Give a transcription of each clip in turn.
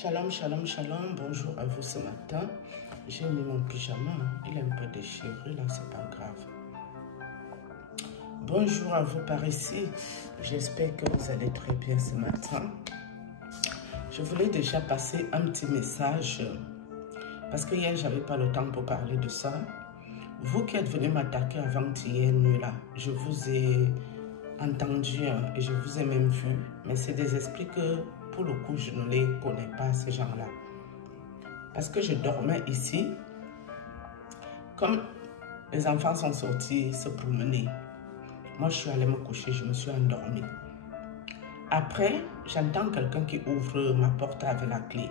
Shalom, shalom, shalom. Bonjour à vous ce matin. J'ai mis mon pyjama. Il est un peu déchiré là, c'est pas grave. Bonjour à vous par ici. J'espère que vous allez très bien ce matin. Je voulais déjà passer un petit message parce que hier, j'avais pas le temps pour parler de ça. Vous qui êtes venus m'attaquer avant-hier nuit là, je vous ai entendu et je vous ai même vu, mais c'est des esprits que pour le coup, je ne les connais pas, ces gens-là. Parce que je dormais ici, comme les enfants sont sortis se promener, moi je suis allée me coucher, je me suis endormie. Après, j'entends quelqu'un qui ouvre ma porte avec la clé.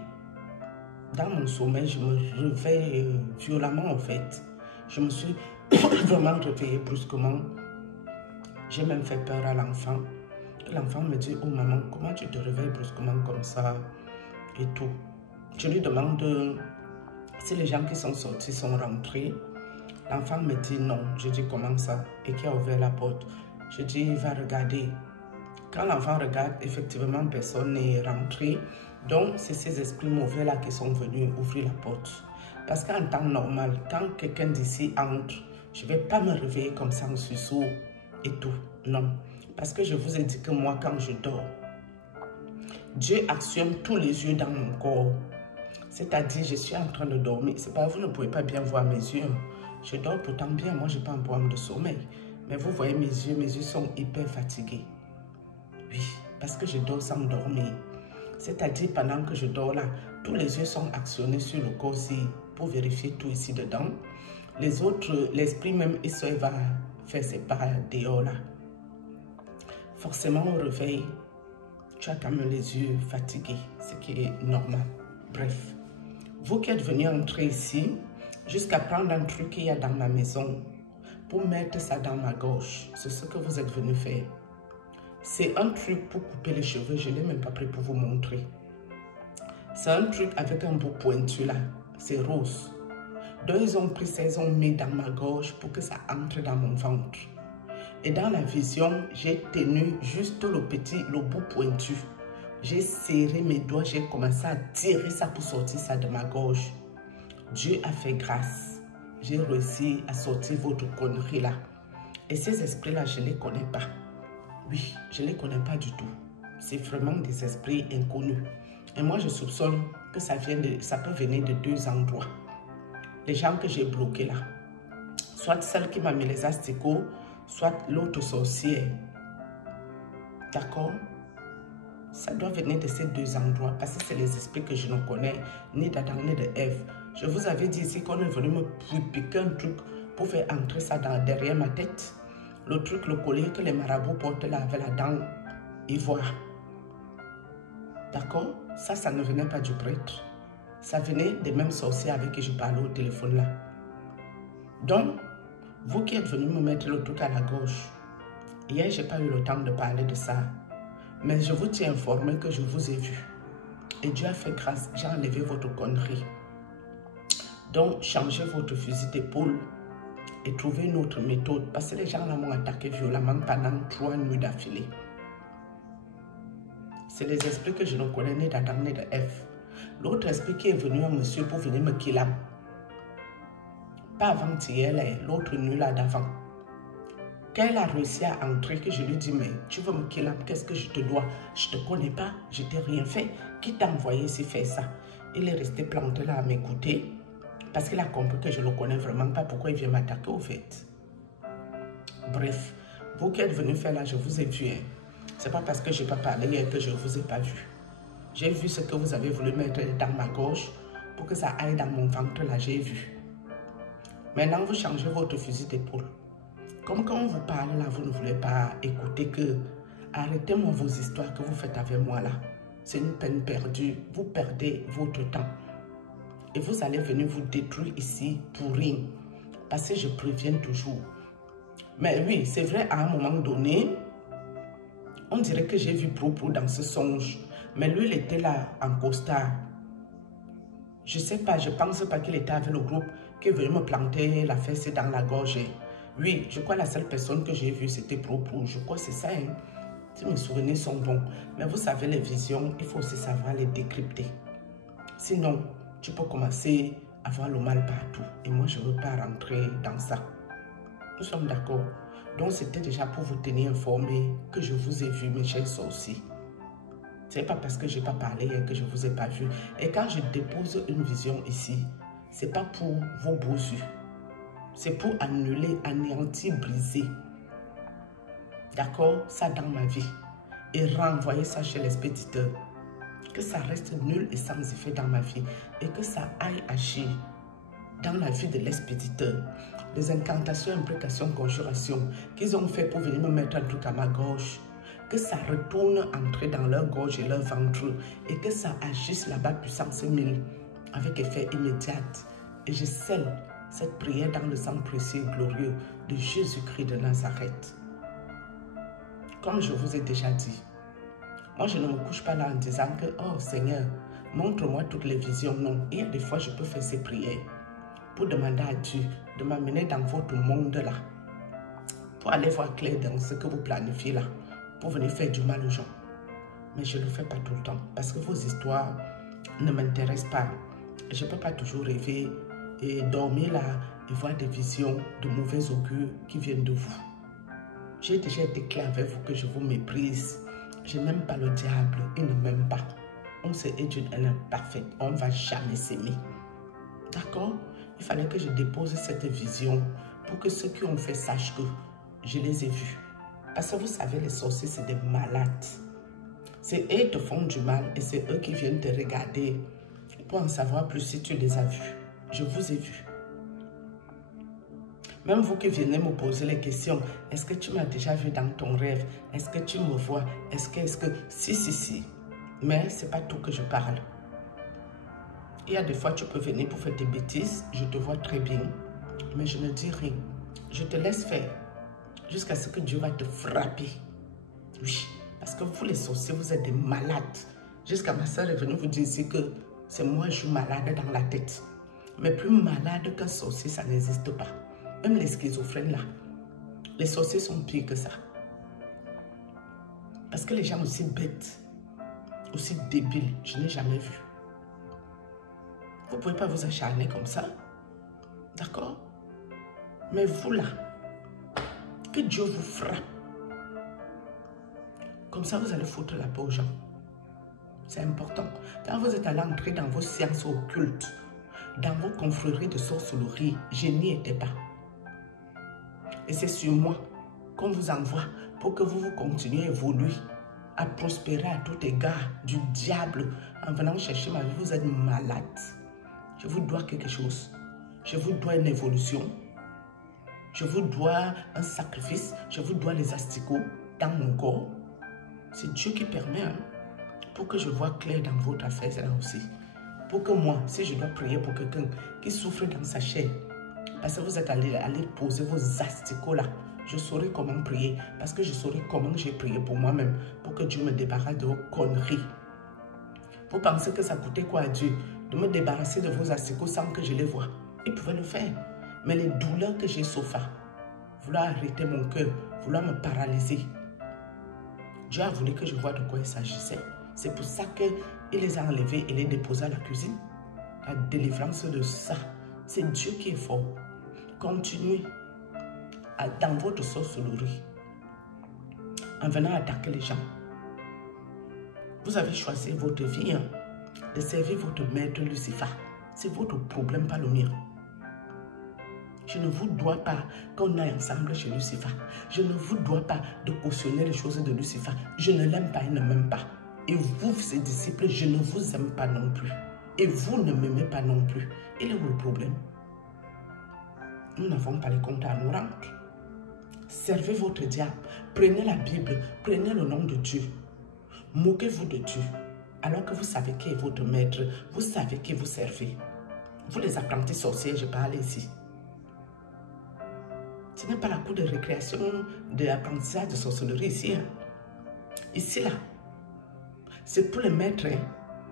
Dans mon sommeil, je me réveille violemment en fait. Je me suis vraiment réveillée brusquement. J'ai même fait peur à l'enfant. L'enfant me dit, oh maman, comment tu te réveilles brusquement comme ça et tout. Je lui demande si les gens qui sont sortis sont rentrés. L'enfant me dit non. Je dis comment ça? Et qui a ouvert la porte? Je dis, va regarder. Quand l'enfant regarde, effectivement, personne n'est rentré. Donc, c'est ces esprits mauvais là qui sont venus ouvrir la porte. Parce qu'en temps normal, quand quelqu'un d'ici entre, je ne vais pas me réveiller comme ça en sursaut et tout. Non. Parce que je vous ai dit que moi, quand je dors, Dieu actionne tous les yeux dans mon corps. C'est-à-dire, je suis en train de dormir. C'est pas vous ne pouvez pas bien voir mes yeux. Je dors pourtant bien. Moi, je n'ai pas un problème de sommeil. Mais vous voyez mes yeux sont hyper fatigués. Oui, parce que je dors sans dormir. C'est-à-dire, pendant que je dors là, tous les yeux sont actionnés sur le corps-ci pour vérifier tout ici dedans. Les autres, l'esprit même, il va faire ses pas dehors là. Forcément, au réveil, tu as quand même les yeux fatigués, ce qui est normal. Bref, vous qui êtes venus entrer ici, jusqu'à prendre un truc qu'il y a dans ma maison pour mettre ça dans ma gorge, c'est ce que vous êtes venus faire. C'est un truc pour couper les cheveux, je ne l'ai même pas pris pour vous montrer. C'est un truc avec un bout pointu là, c'est rose. Donc ils ont pris ça, ils ont mis dans ma gorge pour que ça entre dans mon ventre. Et dans la vision, j'ai tenu juste le bout pointu. J'ai serré mes doigts, j'ai commencé à tirer ça pour sortir ça de ma gorge. Dieu a fait grâce. J'ai réussi à sortir votre connerie là. Et ces esprits-là, je ne les connais pas. Oui, je ne les connais pas du tout. C'est vraiment des esprits inconnus. Et moi, je soupçonne que ça peut venir de deux endroits. Les gens que j'ai bloqués là. Soit celle qui m'a mis les asticots, soit l'autre sorcière. D'accord? Ça doit venir de ces deux endroits parce que c'est les esprits que je ne connais ni d'Adam ni de Ève. Je vous avais dit ici qu'on est venu me piquer un truc pour faire entrer ça derrière ma tête. Le truc, le collier que les marabouts portent là avec la dent ivoire. D'accord? Ça ne venait pas du prêtre. Ça venait des mêmes sorciers avec qui je parlais au téléphone là. Donc, vous qui êtes venus me mettre le truc à la gauche, hier, je n'ai pas eu le temps de parler de ça. Mais je vous tiens informé que je vous ai vu. Et Dieu a fait grâce, j'ai enlevé votre connerie. Donc, changez votre fusil d'épaule et trouvez une autre méthode. Parce que les gens là m'ont attaqué violemment pendant 3 nuits d'affilée. C'est les esprits que je ne connais ni d'Adam ni de Ève. L'autre esprit qui est venu, un monsieur, pour venir me killer. Pas avant-hier, l'autre nuit là d'avant. Quand elle a réussi à entrer, que je lui dis, mais tu veux me killer, qu'est-ce que je te dois? Je ne te connais pas, je t'ai rien fait. Qui t'a envoyé ici faire ça? Il est resté planté là à m'écouter parce qu'il a compris que je ne le connais vraiment pas. Pourquoi il vient m'attaquer au fait? Bref, vous qui êtes venus faire là, je vous ai vu. Hein. Ce n'est pas parce que je n'ai pas parlé hier que je ne vous ai pas vu. J'ai vu ce que vous avez voulu mettre dans ma gorge pour que ça aille dans mon ventre là, j'ai vu. Maintenant, vous changez votre fusil d'épaule. Comme quand on vous parle là, vous ne voulez pas écouter que arrêtez-moi vos histoires que vous faites avec moi là. C'est une peine perdue. Vous perdez votre temps. Et vous allez venir vous détruire ici pour rien. Parce que je préviens toujours. Mais oui, c'est vrai, à un moment donné, on dirait que j'ai vu Propos dans ce songe. Mais lui, il était là en costard. Je ne sais pas, je ne pense pas qu'il était avec le groupe qui est venu me planter la fesse dans la gorge. Oui, je crois que la seule personne que j'ai vue, c'était Propos. Je crois que c'est ça. Hein. Si mes souvenirs sont bons. Mais vous savez, les visions, il faut aussi savoir les décrypter. Sinon, tu peux commencer à voir le mal partout. Et moi, je ne veux pas rentrer dans ça. Nous sommes d'accord. Donc, c'était déjà pour vous tenir informés que je vous ai vu, mes chers sorciers. Ce n'est pas parce que je n'ai pas parlé que je ne vous ai pas vu. Et quand je dépose une vision ici, ce n'est pas pour vos beaux yeux. C'est pour annuler, anéantir, briser. D'accord? Ça dans ma vie. Et renvoyer ça chez l'expéditeur. Que ça reste nul et sans effet dans ma vie. Et que ça aille agir dans la vie de l'expéditeur. Les incantations, implications, conjurations qu'ils ont fait pour venir me mettre un truc à ma gorge. Que ça retourne entrer dans leur gorge et leur ventre. Et que ça agisse là-bas puissance 1000 avec effet immédiat. Et je scelle cette prière dans le sang précieux et glorieux de Jésus-Christ de Nazareth. Comme je vous ai déjà dit, moi je ne me couche pas là en disant que « Oh Seigneur, montre-moi toutes les visions. » Non, il y a des fois je peux faire ces prières pour demander à Dieu de m'amener dans votre monde là, pour aller voir clair dans ce que vous planifiez là, pour venir faire du mal aux gens. Mais je ne le fais pas tout le temps parce que vos histoires ne m'intéressent pas. Je ne peux pas toujours rêver et dormir là et voir des visions de mauvais augure qui viennent de vous. J'ai déjà été clair avec vous que je vous méprise. Je n'aime pas le diable, il ne m'aime pas. On se hait d'une haine parfaite, on ne va jamais s'aimer. D'accord? Il fallait que je dépose cette vision pour que ceux qui ont fait sachent que je les ai vus. Parce que vous savez, les sorciers, c'est des malades. C'est eux qui te font du mal et c'est eux qui viennent te regarder pour en savoir plus si tu les as vus. Je vous ai vus. Même vous qui venez me poser les questions, est-ce que tu m'as déjà vu dans ton rêve? Est-ce que tu me vois? Est-ce que... Si. Mais ce n'est pas tout que je parle. Il y a des fois, tu peux venir pour faire des bêtises. Je te vois très bien. Mais je ne dis rien. Je te laisse faire. Jusqu'à ce que Dieu va te frapper. Oui. Parce que vous, les sorciers, vous êtes des malades. Jusqu'à ma soeur est venue vous dire ici que c'est moi, je suis malade dans la tête. Mais plus malade qu'un sorcier, ça n'existe pas. Même les schizophrènes là. Les sorciers sont pires que ça. Parce que les gens aussi bêtes, aussi débiles, je n'ai jamais vu. Vous ne pouvez pas vous acharner comme ça. D'accord? Mais vous là, que Dieu vous frappe. Comme ça, vous allez foutre la peau aux gens. C'est important. Quand vous êtes allé entrer dans vos séances occultes, dans vos confréries de sorcellerie, je n'y étais pas. Et c'est sur moi qu'on vous envoie pour que vous continuiez à évoluer, à prospérer à tout égard du diable. En venant chercher ma vie, vous êtes malade. Je vous dois quelque chose. Je vous dois une évolution. Je vous dois un sacrifice. Je vous dois les asticots dans mon corps. C'est Dieu qui permet pour que je vois clair dans votre affaire là aussi. Pour que moi, si je dois prier pour quelqu'un qui souffre dans sa chair, parce que vous êtes allé poser vos asticots là, je saurai comment prier. Parce que je saurai comment j'ai prié pour moi-même. Pour que Dieu me débarrasse de vos conneries. Vous pensez que ça coûtait quoi à Dieu de me débarrasser de vos asticots sans que je les voie? Il pouvait le faire. Mais les douleurs que j'ai souffert, vouloir arrêter mon cœur, vouloir me paralyser, Dieu a voulu que je voie de quoi il s'agissait. C'est pour ça qu'il les a enlevés et les déposés à la cuisine. La délivrance de ça, c'est Dieu qui est fort. Continuez dans votre sorcellerie en venant attaquer les gens. Vous avez choisi votre vie de servir votre maître Lucifer. C'est votre problème, pas le mien. Je ne vous dois pas qu'on aille ensemble chez Lucifer. Je ne vous dois pas de cautionner les choses de Lucifer. Je ne l'aime pas, il ne m'aime pas. Et vous, ses disciples, je ne vous aime pas non plus. Et vous ne m'aimez pas non plus. Il est où le problème? Nous n'avons pas les comptes à nous rendre. Servez votre diable. Prenez la Bible. Prenez le nom de Dieu. Moquez-vous de Dieu. Alors que vous savez qui est votre maître. Vous savez qui vous servez. Vous les apprentis sorciers, je parle ici. Ce n'est pas la cour de récréation de l'apprentissage de sorcellerie ici. Ici, là. C'est pour les maîtres.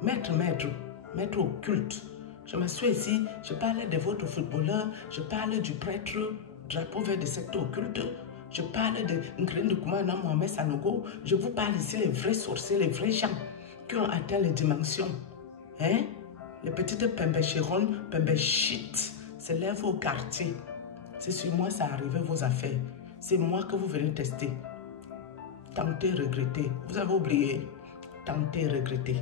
Maître occulte. Je m'assois ici, je parle de votre footballeur, je parle du prêtre, drapeau vert de secteur occulte, je parle de Nkrine de Koumana Mohamed Sanogo, je vous parle ici les vrais sorciers, les vrais gens qui ont atteint les dimensions. Hein? Les petites pimbéchironnes, shit, se lèvent au quartier. C'est sur moi ça arrive vos affaires. C'est moi que vous venez tester. Tentez, regrettez. Vous avez oublié. Tentez, regrettez.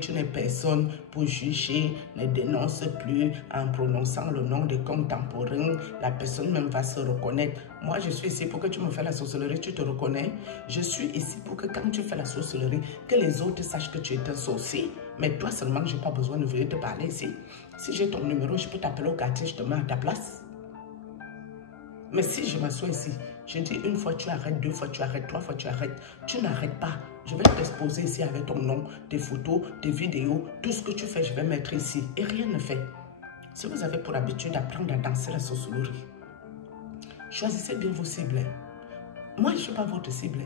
Tu n'es personne pour juger, ne dénonce plus en prononçant le nom des contemporains. La personne même va se reconnaître. Moi, je suis ici pour que tu me fasses la sorcellerie, tu te reconnais. Je suis ici pour que quand tu fais la sorcellerie, que les autres sachent que tu es un sorcier. Mais toi seulement, je n'ai pas besoin de venir te parler ici. Si j'ai ton numéro, je peux t'appeler au quartier, je te mets à ta place. Mais si je m'assois ici, je dis une fois tu arrêtes, deux fois tu arrêtes, trois fois tu arrêtes, tu n'arrêtes pas. Je vais t'exposer ici avec ton nom, tes photos, tes vidéos, tout ce que tu fais, je vais mettre ici. Et rien ne fait. Si vous avez pour habitude d'apprendre à danser la sorcellerie, choisissez bien vos cibles. Moi, je ne suis pas votre cible.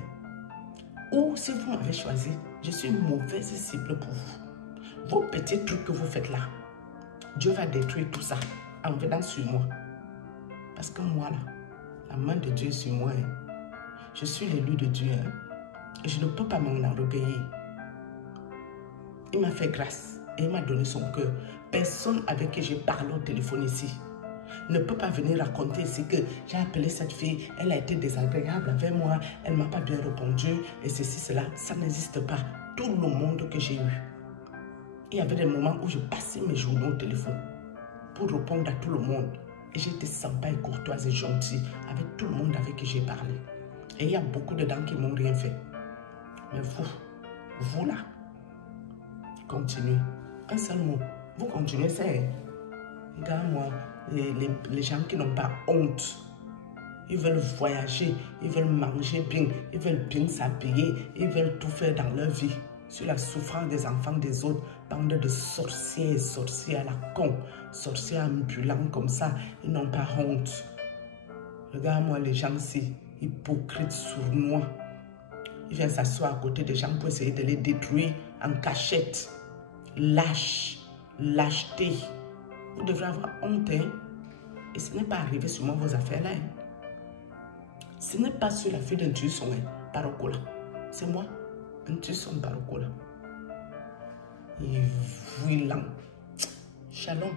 Ou si vous m'avez choisi, je suis une mauvaise cible pour vous. Vos petits trucs que vous faites là, Dieu va détruire tout ça en venant sur moi. Parce que moi, là, la main de Dieu est sur moi. Je suis l'élu de Dieu. Et je ne peux pas m'en enorgueillir. Il m'a fait grâce et il m'a donné son cœur. Personne avec qui j'ai parlé au téléphone ici ne peut pas venir raconter ici que j'ai appelé cette fille, elle a été désagréable avec moi, elle ne m'a pas bien répondu et ceci, cela. Ça n'existe pas. Tout le monde que j'ai eu. Il y avait des moments où je passais mes journées au téléphone pour répondre à tout le monde. Et j'ai été sympa et courtoise et gentille avec tout le monde avec qui j'ai parlé. Et il y a beaucoup de gens qui ne m'ont rien fait. Mais vous là, continuez. Un seul mot. Vous continuez, c'est... Regarde-moi, les gens qui n'ont pas honte. Ils veulent voyager, ils veulent manger bien, ils veulent bien s'habiller, ils veulent tout faire dans leur vie. Sur la souffrance des enfants des autres, bande de sorciers, sorciers à la con, sorciers ambulants comme ça, ils n'ont pas honte. Regarde-moi les gens ici, hypocrites, sournois. Ils viennent s'asseoir à côté des gens pour essayer de les détruire en cachette. Lâche, lâcheté. Vous devrez avoir honte, hein? Et ce n'est pas arrivé sur moi vos affaires là. Hein? Ce n'est pas sur la fille d'intuition, hein? Parocola. C'est moi. Intuition Parocola. Et violent. Shalom.